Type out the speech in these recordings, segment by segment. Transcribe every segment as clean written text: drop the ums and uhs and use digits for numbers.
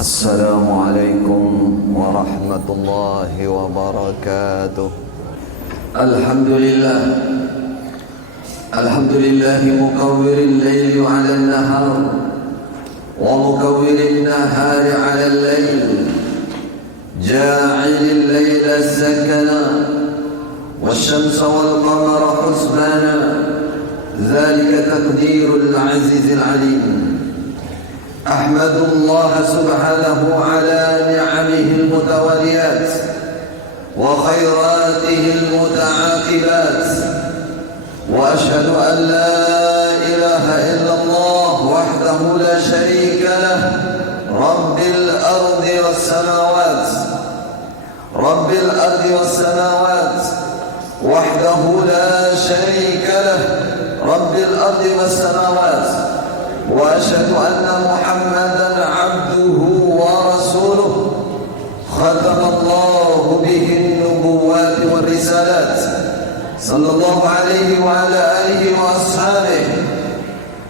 السلام عليكم ورحمة الله وبركاته. الحمد لله مكور الليل على النهار ومكور النهار على الليل، جاعل الليل سكنا والشمس والقمر حسبانا، ذلك تقدير العزيز العليم. أحمد الله سبحانه على نعمه المتواليات وخيراته المتعاقبات، وأشهد أن لا إله إلا الله وحده لا شريك له، رب الأرض والسماوات وحده لا شريك له، رب الأرض والسماوات. وأشهد أن محمدا عبده ورسوله، ختم الله به النبوات والرسالات، صلى الله عليه وعلى آله وأصحابه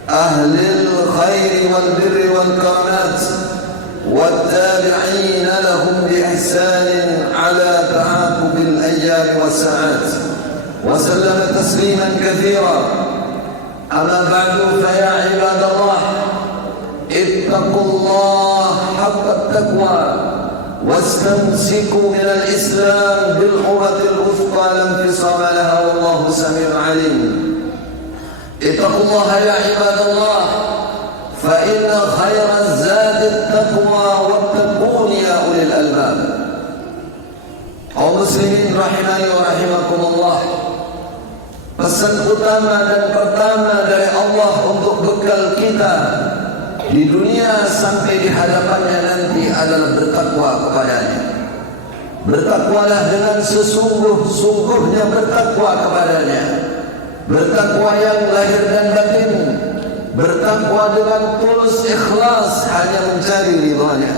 أهل الخير والبر والكرامات، والتابعين لهم بإحسان على تعاقب الأيام والساعات، وسلم تسليما كثيرا. أما بعد، فيا عباد الله، اتقوا الله حق التقوى واستمسكوا من الإسلام بالعروة الوثقى لا انفصام لها، والله سميع عليم. اتقوا الله يا عباد الله، فإن خير الزاد التقوى، واتقون يا أولي الألباب. kaum muslimin rahimani wa rahimakumullah, pesan utama dan pertama dari Allah untuk bekal kita di dunia sampai di hadapannya nanti adalah bertakwa kepadanya. Bertakwalah dengan sesungguh-sungguhnya bertakwa kepadanya, bertakwa yang lahir dan batin, bertakwa dengan tulus ikhlas hanya mencari ridhanya.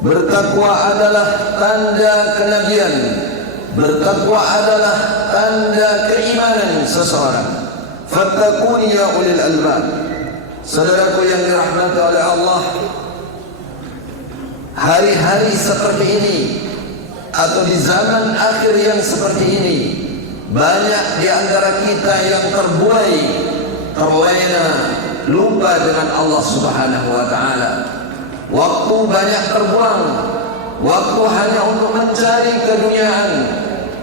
Bertakwa adalah tanda kenabian, bertakwa adalah tanda keimanan seseorang. Fattaquni ya ulil albab. Saudaraku yang dirahmati oleh Allah, hari-hari seperti ini atau di zaman akhir yang seperti ini, banyak di antara kita yang terbuai, terlena, lupa dengan Allah Subhanahu wa taala. Waktu banyak terbuang, waktu hanya untuk mencari keduniaan.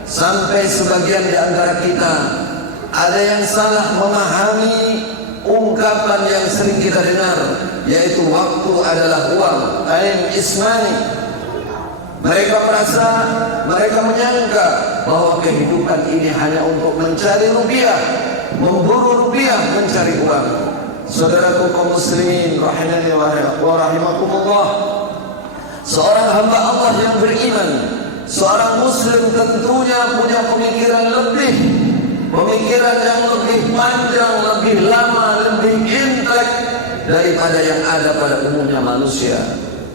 Sampai sebagian di antara kita ada yang salah memahami ungkapan yang sering kita dengar, yaitu waktu adalah uang, time is money. Mereka menyangka bahwa kehidupan ini hanya untuk mencari rupiah, memburu rupiah, mencari uang. Saudaraku kaum muslimin rahimani wa rahimakumullah, seorang hamba Allah yang beriman, seorang muslim tentunya punya pemikiran yang lebih panjang, lebih lama, lebih intelek daripada yang ada pada umumnya manusia.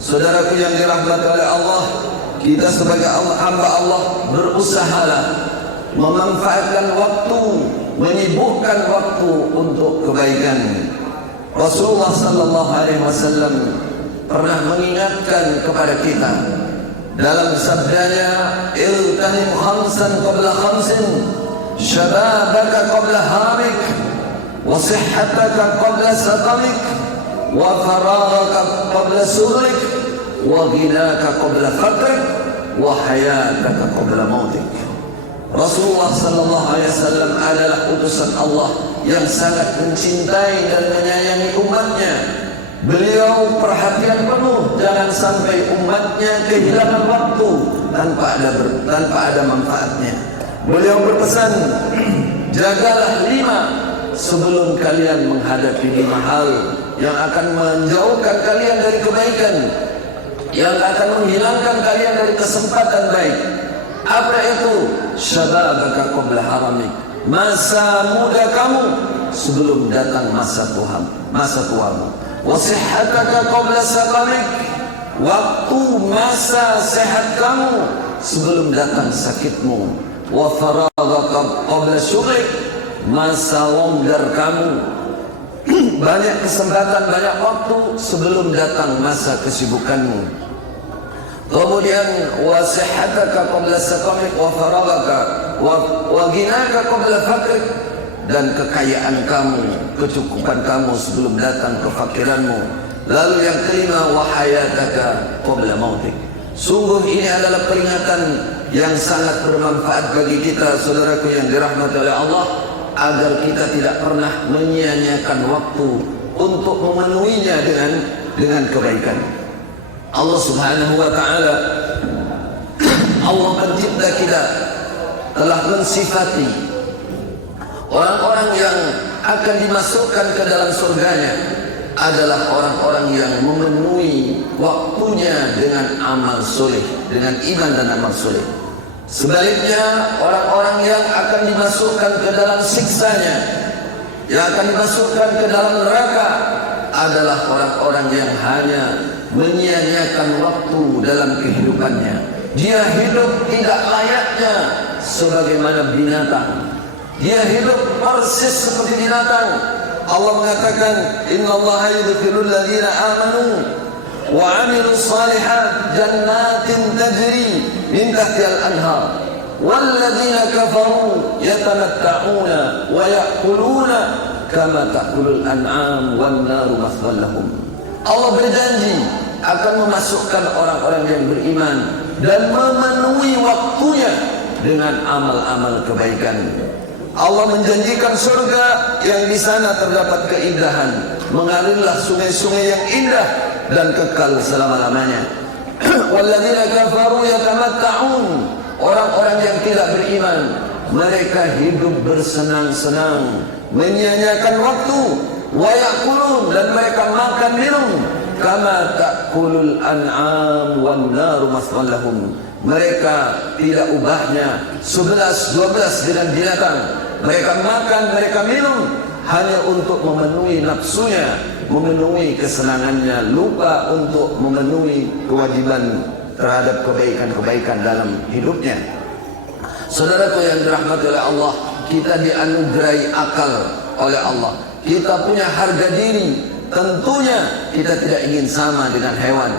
Saudaraku yang dirahmati oleh Allah, kita sebagai hamba Allah berusahalah memanfaatkan waktu, menyibukkan waktu untuk kebaikan. Rasulullah sallallahu alaihi wasallam pernah mengingatkan kepada kita dalam sabdanya, iltanim khamsan qabla khamsin, syababaka qabla haramik, wa sihhataka qabla saqamik, wa faragaka qabla sughrik, wa ghinaka qabla faqrik, wa hayataka qabla mautik. Rasulullah sallallahu alaihi wasallam adalah utusan Allah yang sangat mencintai dan menyayangi umatnya. Beliau perhatian penuh jangan sampai umatnya kehilangan waktu tanpa ada manfaatnya. Beliau berpesan, jagalah 5 sebelum kalian menghadapi 5 hal yang akan menjauhkan kalian dari kebaikan, yang akan menghilangkan kalian dari kesempatan baik. Apa itu? Syababaka qabla haramik, masa muda kamu sebelum datang masa tuamu. Wasihhataka qabla saqamik, waktu masa sehat kamu sebelum datang sakitmu. Wa faragaka qabla syughlik, masa longgar kamu banyak kesempatan, banyak waktu sebelum datang masa kesibukanmu. Kemudian wasihhataka qabla saqamik wa faragaka wa ghinaka qabla faqrik, dan kekayaan kamu, kecukupan kamu sebelum datang kefakiranmu. Lalu yang kelima wahayataka qabla mautik. Sungguh ini adalah peringatan yang sangat bermanfaat bagi kita, saudaraku yang dirahmati oleh Allah, agar kita tidak pernah menyia-nyiakan waktu untuk memenuhinya dengan kebaikan. Allah Subhanahu wa taala, Allah pencipta kita, telah mensifati orang-orang yang akan dimasukkan ke dalam surganya adalah orang-orang yang memenuhi waktunya dengan amal soleh, dengan iman dan amal soleh. Sebaliknya, orang-orang yang akan dimasukkan ke dalam siksanya, yang akan dimasukkan ke dalam neraka, adalah orang-orang yang hanya menyia-nyiakan waktu dalam kehidupannya. Dia hidup tidak layaknya sebagaimana binatang. Dia hidup persis seperti binatang. Allah mengatakan, innallaha yudkhilul ladzina amanu wa 'amilus shalihat jannatin tajri min tahtihal anhar wal ladzina kafaru yatamatta'una wa ya'kuluna kama ta'kulul an'am wan naru maswal lahum. Allah berjanji akan memasukkan orang-orang yang beriman dan memenuhi waktunya dengan amal-amal kebaikan. Allah menjanjikan surga yang di sana terdapat keindahan, mengalirlah sungai-sungai yang indah dan kekal selama-lamanya. Walladzina kafaru yatamatta'un, orang-orang yang tidak beriman, mereka hidup bersenang-senang, menyia-nyiakan waktu, wa ya'kulun, dan mereka makan minum, kama ta'kulul an'am wan naru maswal lahum. Mereka tidak ubahnya 11-12 dengan binatang. Mereka makan, mereka minum hanya untuk memenuhi nafsunya, memenuhi kesenangannya, lupa untuk memenuhi kewajiban terhadap kebaikan-kebaikan dalam hidupnya. Saudaraku yang dirahmati oleh Allah, kita dianugerahi akal oleh Allah. Kita punya harga diri. Tentunya kita tidak ingin sama dengan hewan.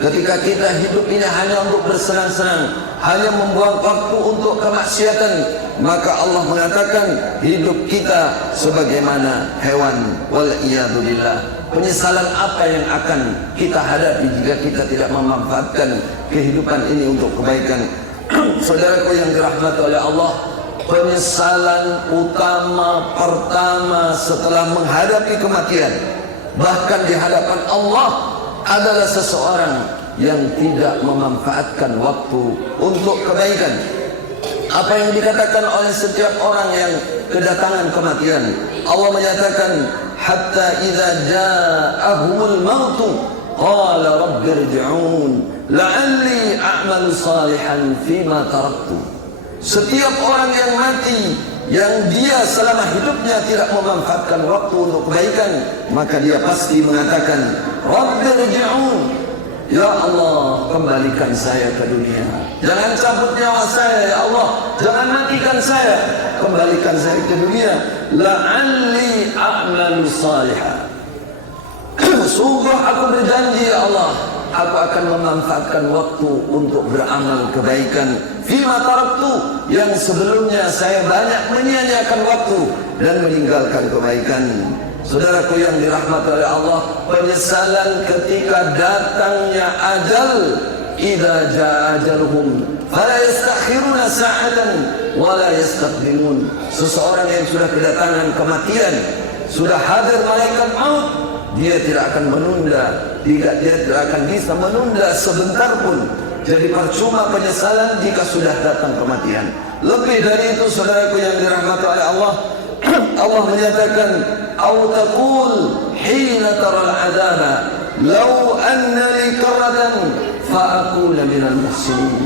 Ketika kita hidup ini hanya untuk bersenang-senang, hanya membuang waktu untuk kemaksiatan, maka Allah mengatakan hidup kita sebagaimana hewan. Wal'iyadzubillah. Penyesalan apa yang akan kita hadapi jika kita tidak memanfaatkan kehidupan ini untuk kebaikan? Saudaraku yang dirahmati oleh Allah, penyesalan utama pertama setelah menghadapi kematian, bahkan di hadapan Allah, adalah seseorang yang tidak memanfaatkan waktu untuk kebaikan. Apa yang dikatakan oleh setiap orang yang kedatangan kematian, Allah menyatakan, hatta idza ja'ahumul mautu qala rabbirji'un la'alli a'malu salihan fima taraktu. Setiap orang yang mati, yang dia selama hidupnya tidak memanfaatkan waktu untuk kebaikan, maka dia pasti mengatakan, rabbirji'un, ya Allah, kembalikan saya ke dunia. Jangan cabut nyawa saya, ya Allah. Jangan matikan saya, kembalikan saya ke dunia. La'alli a'malu salihah. Sungguh aku berjanji, ya Allah, aku akan memanfaatkan waktu untuk beramal kebaikan. Fima taraktu, yang sebelumnya saya banyak menyia-nyiakan waktu dan meninggalkan kebaikan. Saudaraku yang dirahmati oleh Allah, penyesalan ketika datangnya ajal, idza jaa ajaluhum fala yastakhiruna sa'atan wa la yastaqdimun. Seseorang yang sudah kedatangan kematian, sudah hadir malaikat maut, dia tidak akan menunda, dia tidak akan bisa menunda sebentar pun. Jadi percuma penyesalan jika sudah datang kematian. Lebih dari itu, saudaraku yang dirahmati oleh Allah, Allah menyatakan, "Au taqul hina taral adzaba law anna li karratan fa aqula minal muhsinin."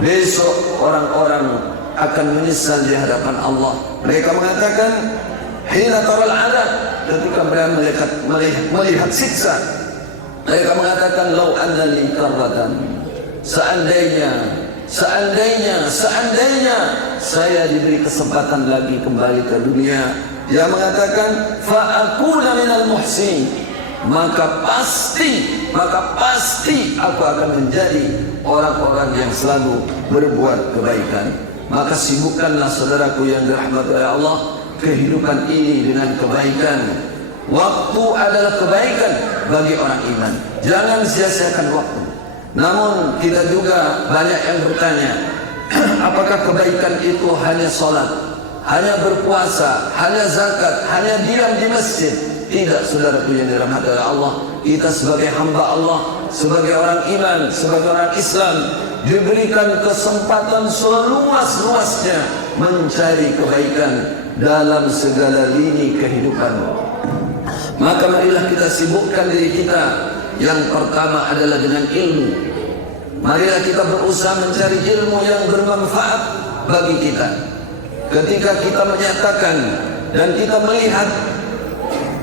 Besok orang-orang akan menyesal di hadapan Allah. Mereka mengatakan, hina taral adzab, ketika mereka melihat siksa, mereka mengatakan, "Law anna li karratan." Seandainya saya diberi kesempatan lagi kembali ke dunia, Dia mengatakan fa'akuna minal muhsin, maka pasti aku akan menjadi orang-orang yang selalu berbuat kebaikan. Maka sibukkanlah saudaraku yang dirahmati oleh Allah kehidupan ini dengan kebaikan. Waktu adalah kebaikan bagi orang iman. Jangan sia-siakan waktu. Namun kita juga banyak yang bertanya, apakah kebaikan itu hanya sholat, hanya berpuasa, hanya zakat, hanya diam di masjid? Tidak, saudaraku yang dirahmati oleh Allah. Kita sebagai hamba Allah, sebagai orang iman, sebagai orang Islam, diberikan kesempatan seluas-luasnya mencari kebaikan dalam segala lini kehidupan. Maka marilah kita sibukkan diri kita. Yang pertama adalah dengan ilmu. Marilah kita berusaha mencari ilmu yang bermanfaat bagi kita. Ketika kita menyatakan dan kita melihat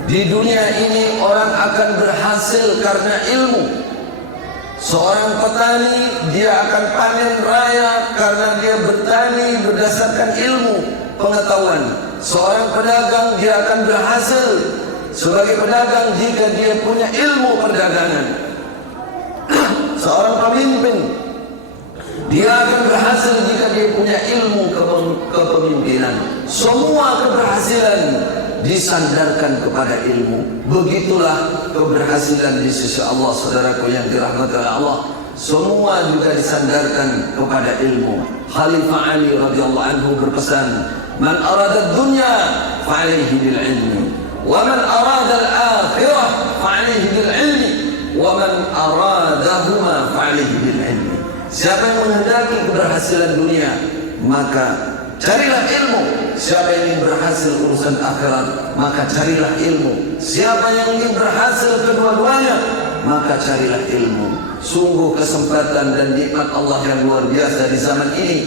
di dunia ini orang akan berhasil karena ilmu. Seorang petani dia akan panen raya karena dia bertani berdasarkan ilmu pengetahuan. Seorang pedagang dia akan berhasil sebagai pedagang jika dia punya ilmu perdagangan. Seorang pemimpin dia akan berhasil jika dia punya ilmu kepemimpinan. Semua keberhasilan disandarkan kepada ilmu. Begitulah keberhasilan di sisi Allah, saudaraku yang dirahmati oleh Allah. Semua juga disandarkan kepada ilmu. Khalifah Ali radhiyallahu anhu berpesan, "Man arada dunya fa alaihi bil ilmi, wa man arada al akhirah fa alaihi bil ilmi, wa man aradahuma fa alaihi bil ilmi." Siapa yang menghendaki keberhasilan dunia, maka carilah ilmu. Siapa yang ingin berhasil urusan akhirat, maka carilah ilmu. Siapa yang ingin berhasil kedua-duanya, maka carilah ilmu. Sungguh kesempatan dan nikmat Allah yang luar biasa di zaman ini.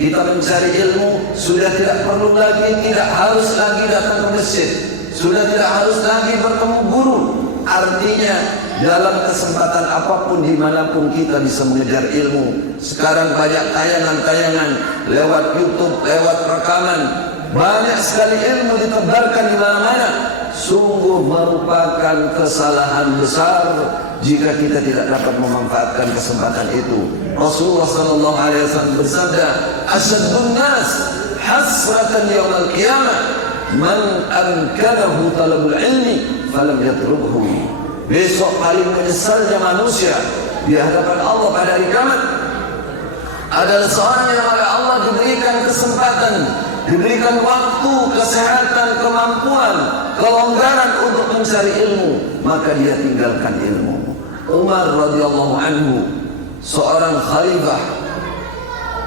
Kita mencari ilmu, sudah tidak perlu lagi, tidak harus lagi datang ke masjid, sudah tidak harus lagi bertemu guru. Artinya dalam kesempatan apapun dimanapun kita bisa mengejar ilmu. Sekarang banyak tayangan-tayangan lewat YouTube, lewat rekaman. Banyak sekali ilmu ditebarkan di mana-mana. Sungguh merupakan kesalahan besar jika kita tidak dapat memanfaatkan kesempatan itu. Rasulullah sallallahu alaihi wasallam bersabda, "Asyaddun nas hasratan yaumil qiyamah man amkanahu talabul ilmi falam yatlubhu." Besok paling menyesalnya manusia di hadapan Allah pada hari kiamat adalah seorang yang oleh Allah diberikan kesempatan, diberikan waktu, kesehatan, kemampuan, kelonggaran untuk mencari ilmu, maka dia tinggalkan ilmu. Umar radhiyallahu anhu, seorang khalifah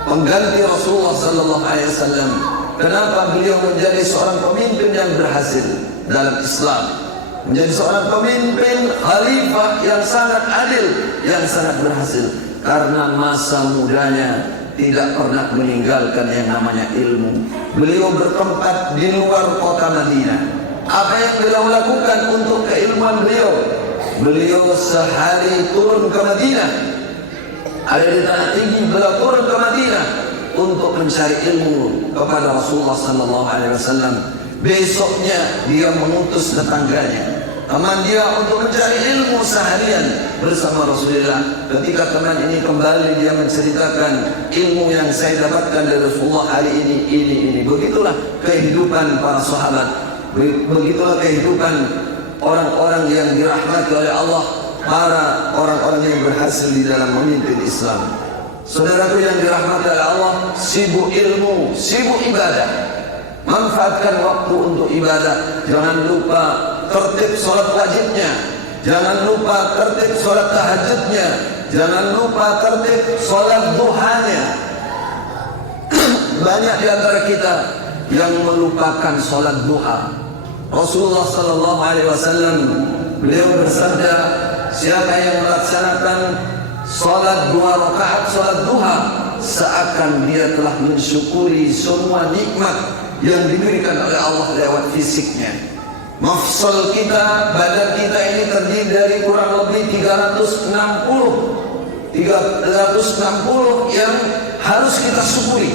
pengganti Rasulullah sallallahu alaihi wasallam. Kenapa beliau menjadi seorang pemimpin yang berhasil dalam Islam? Menjadi seorang pemimpin khalifah yang sangat adil, yang sangat berhasil, karena masa mudanya tidak pernah meninggalkan yang namanya ilmu. Beliau bertempat di luar kota Madinah. Apa yang beliau lakukan untuk keilmuan beliau? Beliau sehari turun ke Madinah, ada di tanah tinggi, beliau turun ke Madinah untuk mencari ilmu kepada Rasulullah sallallahu alaihi wasallam. Besoknya dia mengutus tetangganya, teman dia, untuk mencari ilmu seharian bersama Rasulullah. Ketika teman ini kembali, dia menceritakan ilmu yang saya dapatkan dari Rasulullah hari ini. Begitulah kehidupan para sahabat. Begitulah kehidupan orang-orang yang dirahmati oleh Allah, para orang-orang yang berhasil di dalam memimpin Islam. Saudaraku yang dirahmati oleh Allah, sibuk ilmu, sibuk ibadah. Manfaatkan waktu untuk ibadah. Jangan lupa tertib sholat wajibnya, jangan lupa tertib sholat tahajudnya, jangan lupa tertib sholat duhanya. Banyak di antara kita yang melupakan sholat duha. Rasulullah sallallahu alaihi wasallam beliau bersabda, siapa yang melaksanakan sholat 2 rakaat sholat duha, seakan dia telah mensyukuri semua nikmat yang diberikan oleh Allah lewat fisiknya. Mafsal kita, badan kita ini terdiri dari kurang lebih 360 yang harus kita syukuri.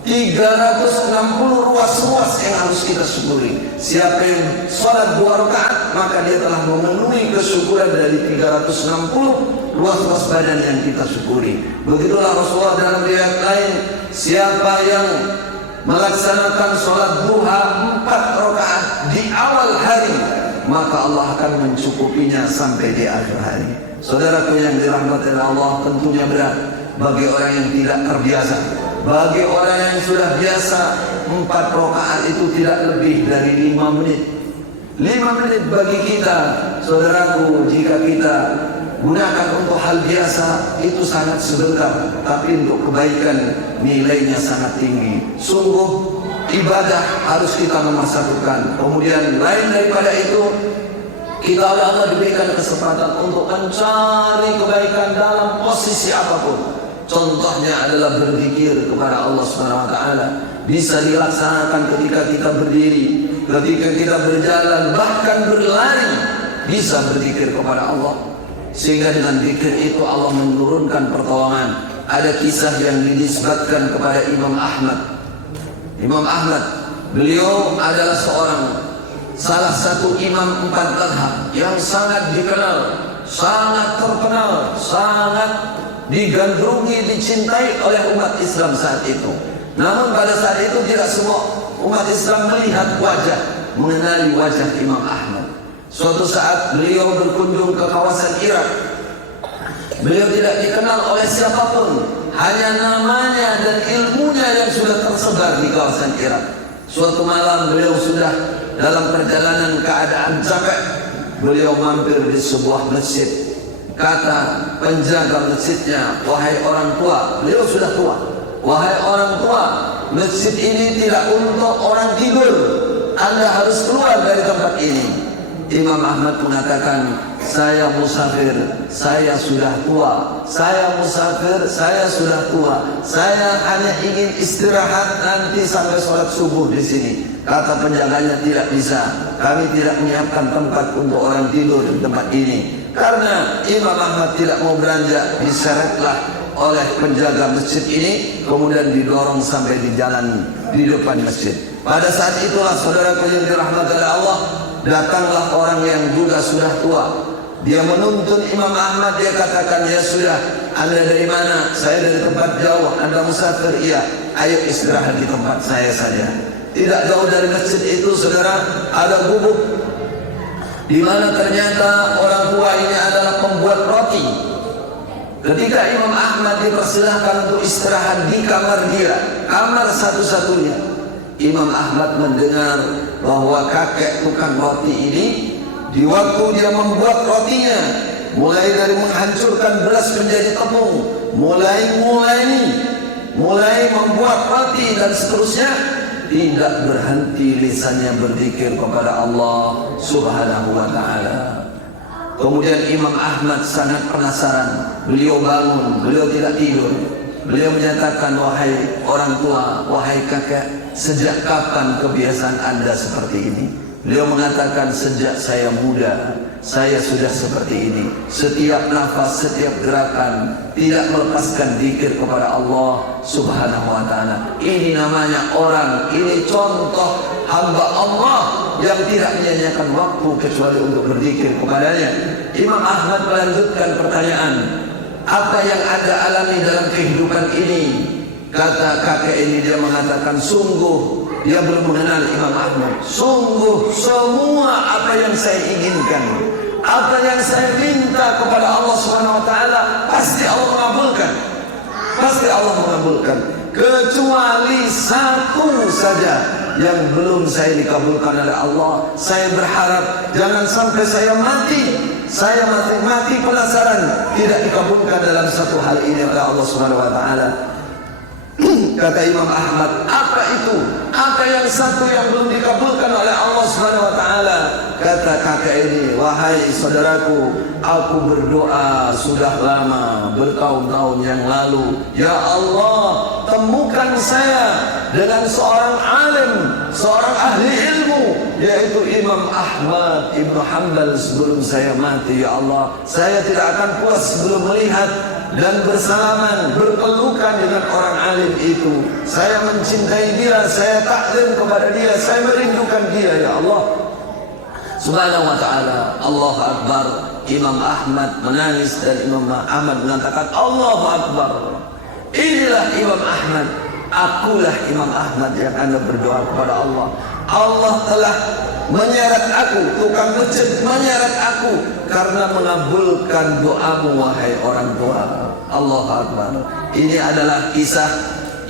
360 ruas-ruas yang harus kita syukuri. Siapa yang sholat 2 rakaat, maka dia telah memenuhi kesyukuran dari 360 ruas-ruas badan yang kita syukuri. Begitulah Rasulullah dalam riwayat lain, siapa yang melaksanakan sholat duha 4 rakaat di awal hari, maka Allah akan mencukupinya sampai di akhir hari. Saudaraku yang dirahmati Allah, tentunya berat bagi orang yang tidak terbiasa. Bagi orang yang sudah biasa, 4 rakaat itu tidak lebih dari 5 menit. 5 menit bagi kita, saudaraku, jika kita gunakan untuk hal biasa, itu sangat sebentar. Tapi untuk kebaikan, nilainya sangat tinggi. Sungguh, ibadah harus kita memasukkan. Kemudian lain daripada itu, kita oleh Allah diberikan kesempatan untuk mencari kebaikan dalam posisi apapun. Contohnya adalah berzikir kepada Allah Subhanahu wa taala. Bisa dilaksanakan ketika kita berdiri, ketika kita berjalan, bahkan berlari, bisa berzikir kepada Allah. Sehingga dengan zikir itu Allah menurunkan pertolongan. Ada kisah yang dinisbatkan kepada Imam Ahmad. Imam Ahmad, beliau adalah salah satu imam 4 mazhab yang sangat dikenal, sangat terkenal, sangat digandrungi, dicintai oleh umat Islam saat itu. Namun pada saat itu tidak semua umat Islam melihat wajah, mengenali wajah Imam Ahmad. Suatu saat beliau berkunjung ke kawasan Irak. Beliau tidak dikenal oleh siapapun, hanya namanya dan ilmunya yang sudah tersebar di kawasan Irak. Suatu malam beliau sudah dalam perjalanan keadaan capek. Beliau mampir di sebuah masjid. Kata penjaga masjidnya, wahai orang tua, beliau sudah tua, wahai orang tua, masjid ini tidak untuk orang tidur, Anda harus keluar dari tempat ini. Imam Ahmad mengatakan, saya musafir, saya sudah tua, saya musafir, saya sudah tua, saya hanya ingin istirahat nanti sampai sholat subuh di sini. Kata penjaganya, tidak bisa, kami tidak menyiapkan tempat untuk orang tidur di tempat ini. Karena Imam Ahmad tidak mau beranjak, diseretlah oleh penjaga masjid ini, kemudian didorong sampai di jalan di depan masjid. Pada saat itulah, saudaraku yang dirahmati oleh Allah, datanglah orang yang juga sudah tua. Dia menuntun Imam Ahmad, dia katakan, ya sudah, Anda dari mana? Saya dari tempat jauh. Anda musafir? Iya. Ayo istirahat di tempat saya saja. Tidak jauh dari masjid itu, saudara, ada gubuk di mana ternyata orang tua ini adalah pembuat roti. Ketika Imam Ahmad dipersilahkan untuk istirahat di kamar dia, kamar satu-satunya, Imam Ahmad mendengar bahwa kakek tukang roti ini, di waktu dia membuat rotinya, mulai dari menghancurkan beras menjadi tepung, mulai membuat roti dan seterusnya, tidak berhenti lisannya berzikir kepada Allah Subhanahu wa taala. Kemudian Imam Ahmad sangat penasaran. Beliau bangun, beliau tidak tidur. Beliau menyatakan, wahai orang tua, wahai kakek, sejak kapan kebiasaan Anda seperti ini? Beliau mengatakan, sejak saya muda, saya sudah seperti ini. Setiap nafas, setiap gerakan, tidak melepaskan zikir kepada Allah Subhanahu wa ta'ala. Ini namanya orang, ini contoh hamba Allah yang tidak menyanyiakan waktu kecuali untuk berzikir kepadanya. Imam Ahmad melanjutkan pertanyaan, apa yang Anda alami dalam kehidupan ini? Kata kakek ini, dia mengatakan, sungguh dia belum mengenal Imam Ahmad. Sungguh semua apa yang saya inginkan, apa yang saya minta kepada Allah Subhanahu wa taala, pasti Allah mengabulkan. Pasti Allah mengabulkan. Kecuali satu saja yang belum saya dikabulkan oleh Allah. Saya berharap jangan sampai saya mati. Saya mati penasaran tidak dikabulkan dalam satu hal ini oleh Allah Subhanahu wa taala. Kata Imam Ahmad, apa itu? Apa yang satu yang belum dikabulkan oleh Allah Subhanahu wa taala? Kata kakek ini, wahai saudaraku, aku berdoa sudah lama, bertahun-tahun yang lalu. Ya Allah, temukan saya dengan seorang alim, seorang ahli ilmu, yaitu Imam Ahmad Ibn Hanbal sebelum saya mati. Ya Allah, saya tidak akan puas sebelum melihat dan bersalaman, berpelukan dengan orang alim itu. Saya mencintai dia, saya taklim kepada dia, saya merindukan dia ya Allah Subhanahu wa ta'ala. Allahu Akbar. Imam Ahmad menangis dan Imam Ahmad mengatakan Allahu Akbar. Inilah Imam Ahmad. Akulah Imam Ahmad yang Anda berdoa kepada Allah. Allah telah menyeret aku, tukang masjid menyeret aku karena mengabulkan doamu wahai orang tua. Allahu Akbar. Ini adalah kisah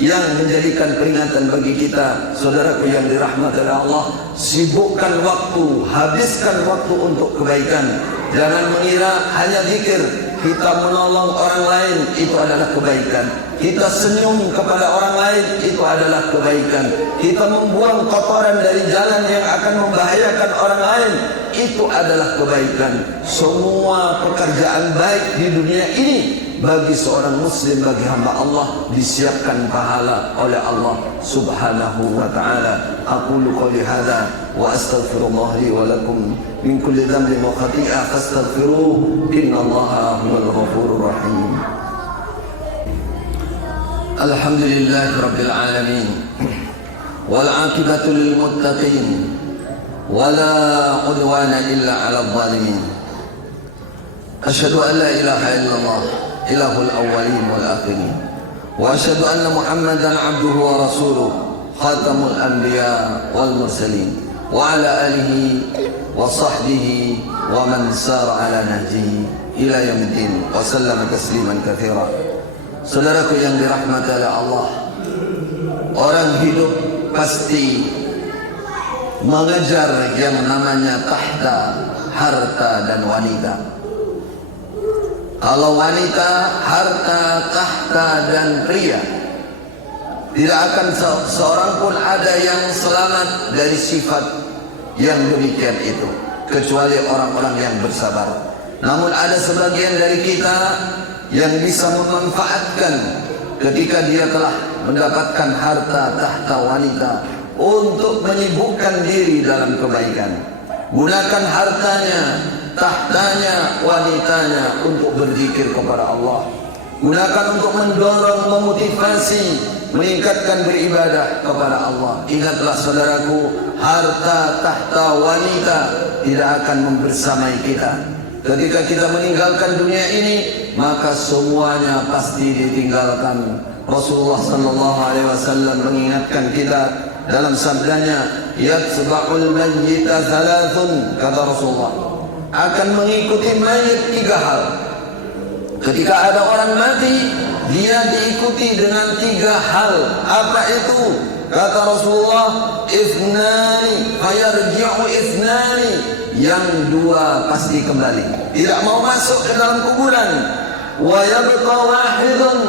yang menjadikan peringatan bagi kita, saudaraku yang dirahmati oleh Allah. Sibukkan waktu, habiskan waktu untuk kebaikan. Jangan mengira hanya zikir, kita menolong orang lain itu adalah kebaikan. Kita senyum kepada orang lain itu adalah kebaikan. Kita membuang kotoran dari jalan yang akan membahayakan orang lain itu adalah kebaikan. Semua pekerjaan baik di dunia ini bagi seorang muslim, bagi hamba Allah disiapkan pahala oleh Allah Subhanahu wa ta'ala. Aqulu qouli hadza wa astaghfirullah li wa lakum min kulli dhanbin wa khati'ah fastaghfiruhu innallaha huwal ghafurur rahim. Alhamdulillahi rabbil alamin wal 'aqibatu lil muttaqin wala 'udwana illa 'alal zalimin. Asyhadu an la ilaha illallah ilahul awwalin wal akhirin wa asyhadu anna Muhammadan 'abduhu wa rasuluh khatamul anbiya wal mursalin wa ala alihi wa sahbihi wa man sara ala nahjihi ila yaumiddin wa sallama tasliman katsira. Saudaraku yang dirahmati oleh Allah, orang hidup pasti mengejar yang namanya tahta, harta dan wanita. Kalau wanita, harta, tahta dan pria, tidak akan seorang pun ada yang selamat dari sifat yang demikian itu, kecuali orang-orang yang bersabar. Namun ada sebagian dari kita yang bisa memanfaatkan ketika dia telah mendapatkan harta, tahta, wanita untuk menyibukkan diri dalam kebaikan. Gunakan hartanya, tahtanya, wanitanya untuk berzikir kepada Allah. Gunakan untuk mendorong, memotivasi, meningkatkan beribadah kepada Allah. Ingatlah saudaraku, harta, tahta, wanita tidak akan membersamai kita. Ketika kita meninggalkan dunia ini, maka semuanya pasti ditinggalkan. Rasulullah sallallahu alaihi wasallam mengingatkan kita dalam sabdanya, yatsba'ul mayyita thalathun, kata Rasulullah, akan mengikuti mayit 3 hal. Ketika ada orang mati, dia diikuti dengan 3 hal. Apa itu? Kata Rasulullah, ithnani fayarji'u ithnani, yang 2 pasti kembali, tidak mau masuk ke dalam kuburan. Wa yabqa wahidun,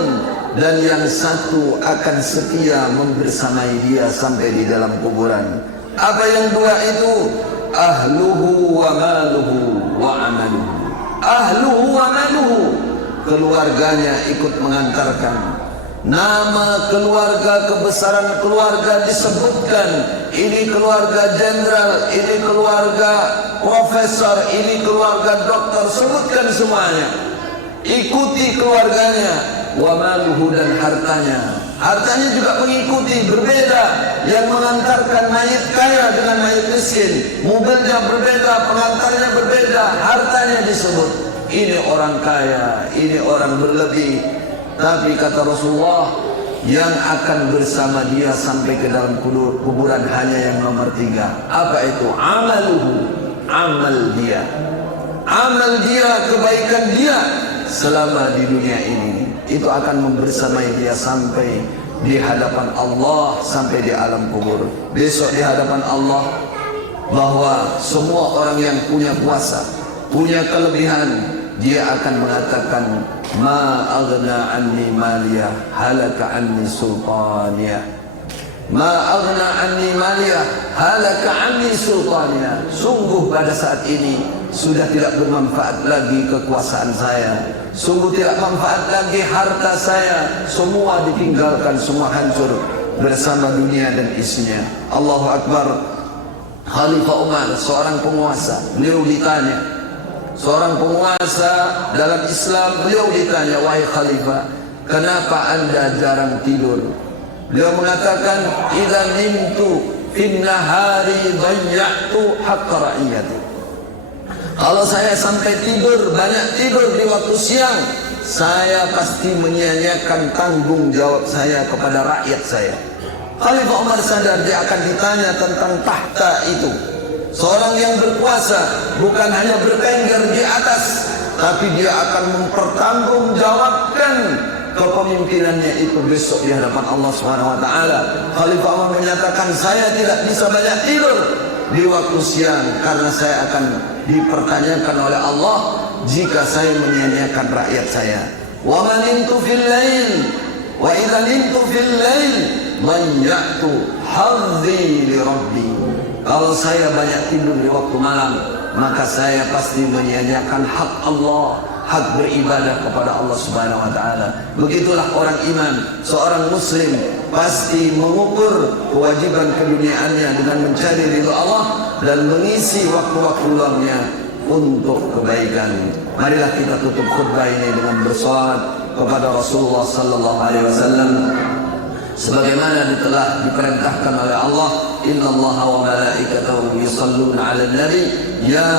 dan yang 1 akan setia membersamai dia sampai di dalam kuburan. Apa yang 2 itu? Ahluhu wa maluhu wa amaluhu. Ahluhu wa maluhu, keluarganya ikut mengantarkan. Nama keluarga, kebesaran keluarga disebutkan. Ini keluarga jenderal, ini keluarga profesor, ini keluarga dokter, sebutkan semuanya. Ikuti keluarganya. Wa maluhu, dan hartanya. Hartanya juga mengikuti, berbeda. Yang mengantarkan mayit kaya dengan mayit miskin, mobilnya berbeda, pengantarnya berbeda, hartanya disebut. Ini orang kaya, ini orang berlebih. Tapi kata Rasulullah, yang akan bersama dia sampai ke dalam kuburan hanya yang nomor 3. Apa itu? Amaluhu, amal dia. Amal dia, kebaikan dia selama di dunia ini, itu akan membersamai dia sampai di hadapan Allah, sampai di alam kubur. Besok di hadapan Allah, bahwa semua orang yang punya kuasa, punya kelebihan, dia akan mengatakan, ma aghna anni maliyah halaka anni sultaniyah. Ma aghna anni maliyah halaka anni sultaniyah. Sungguh pada saat ini sudah tidak bermanfaat lagi kekuasaan saya, sungguh tidak manfaat lagi harta saya. Semua ditinggalkan, semua hancur bersama dunia dan isinya. Allahu Akbar. Khalifah Umar, seorang penguasa, beliau ditanya, seorang penguasa dalam Islam. Beliau ditanya, wahai khalifah, kenapa anda jarang tidur? Beliau mengatakan, idza nimtu fin nahari dhayya'tu haqqa ra'iyati. Kalau saya sampai tidur, banyak tidur di waktu siang, saya pasti menyia-nyiakan tanggung jawab saya kepada rakyat saya. Khalifah Umar sadar dia akan ditanya tentang tahta itu. Seorang yang berkuasa bukan hanya bertengger di atas, tapi dia akan mempertanggungjawabkan kepemimpinannya itu besok di hadapan Allah Subhanahu wa taala. Khalifah Umar menyatakan, saya tidak bisa banyak tidur di waktu siang karena saya akan dipertanyakan oleh Allah jika saya menyia-nyiakan rakyat saya. Wa man nimtu fil lail wa idza nimtu fil lail dhayya'tu hadzi li rabbi. Kalau saya banyak tidur di waktu malam, maka saya pasti menyia-nyiakan hak Allah, hak beribadah kepada Allah Subhanahu wa taala. Begitulah orang iman, seorang muslim pasti mengukur kewajiban keduniaannya dengan mencari ridha Allah dan mengisi waktu-waktu luangnya untuk kebaikan. Marilah kita tutup khutbah ini dengan bersolawat kepada Rasulullah sallallahu alaihi wasallam sebagaimana telah diperintahkan oleh Allah, innallaha wa malaikatahu yusalluna 'alan nabi ya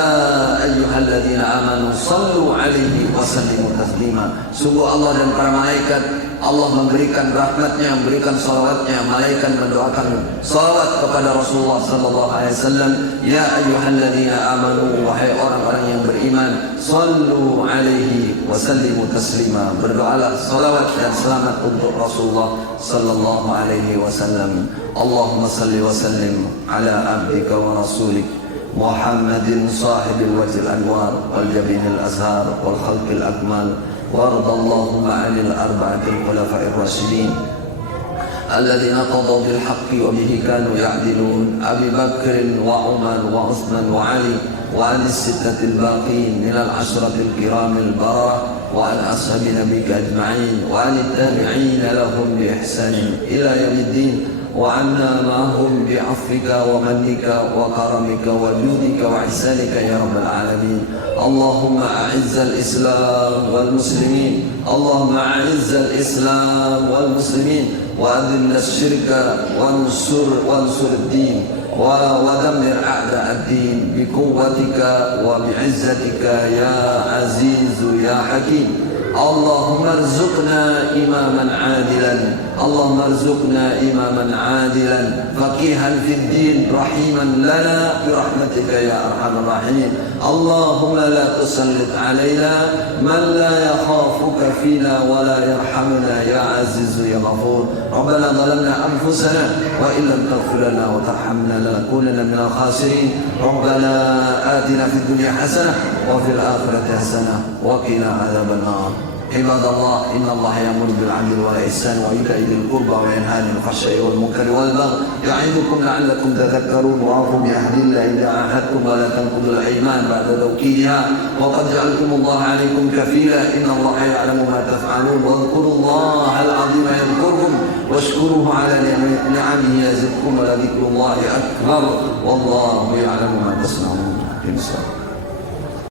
ayyuhalladzina amanu sallu 'alaihi wa sallimu taslima. Sungguh Allah dan para malaikat, Allah memberikan rahmatnya, memberikan salawatnya. Malaikat mendoakan salawat kepada Rasulullah sallallahu alaihi wasallam. Ya ayyuhalladzina amanu, wahai orang-orang yang beriman, sallu alaihi wa sallimu taslima. Berdoalah salawat dan selamat untuk Rasulullah sallallahu alaihi wasallam. Allahumma salli wa sallim ala abdika wa rasulik Muhammadin sahibil wajhil anwar wal jabinil azhar wal khalqil akmal. وارض اللهم عن الأربعة الخلفاء الراشدين الذين قضوا بالحق وبه كانوا يعدلون، أبي بكر وعمر وعثمان وعلي، وعن الستة الباقين من العشرة الكرام البررة، وعن أصحاب نبيك أجمعين، وعن التابعين لهم بإحسان إلى يوم الدين، وعنا معهم بعفوك ومنك وكرمك وجودك وإحسانك يا رب العالمين. اللهم أعز الإسلام والمسلمين، اللهم أعز الإسلام والمسلمين، وأذل الشرك وانصر الدين، ودمر أعداء الدين بقوتك وبعزتك يا عزيز يا حكيم. اللهم ارزقنا إماما عادلا، اللهم ارزقنا إماما عادلا فقيها في الدين رحيما لنا برحمتك يا أرحم الراحمين. اللهم لا تسلط علينا من لا يخافك فينا ولا يرحمنا يا عزيز يا غفور. ربنا ظلمنا أنفسنا وإن لم تغفر لنا وترحمنا لنكونن من الخاسرين. ربنا آتنا في الدنيا حسنة وفي الآخرة حسنة وقنا عذاب النار. عباد الله، إن الله يأمر بالعدل والإحسان وإيتاء ذي القربى وينهى عن الفحشاء والمنكر والبغي يعظكم لعلكم تذكرون. وأوفوا بعهد الله إذا عاهدتم ولا تنقضوا الأيمان بعد توكيدها وقد جعلتم الله عليكم كفيلا. إن الله يعلم ما تفعلون. واذكروا الله العظيم يذكركم واشكروه على نعمه يزدكم ولذكر الله أكبر والله يعلم ما تصنعون.